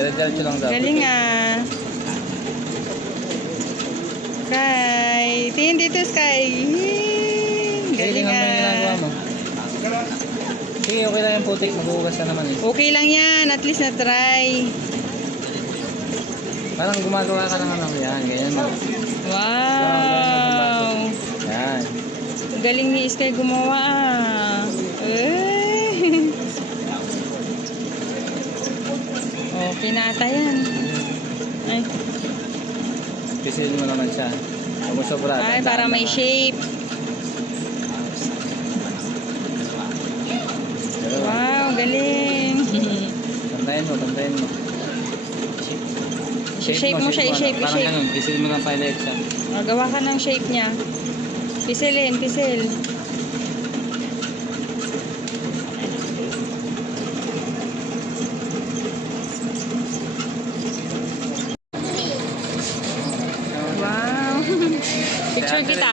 Dire-diretso lang daw. Galing ah. Sky. Tingin dito, Sky. Galing Sige, ang ginagawa ah. mo. Sige, okay lang yung putik. Maghuhugas ka naman eh. Okay lang yan. At least na-try. Parang gumagawa ka ng ano. Yan, ganyan mo. Wow. Yan. Ang galing ni Sky gumawa ah. Oh, pinata yan. Ay, Pisilin mo naman siya. Sumusobra. ay para may shape. Wow, galing. Tantayin mo, tantayin mo. I-shape mo siya, i-shape, Parang i-shape. ganun, pisilin mo ng pilot siya. Oh, gawa ka ng shape niya. Pisilin, pisil. Wow. Picture kita.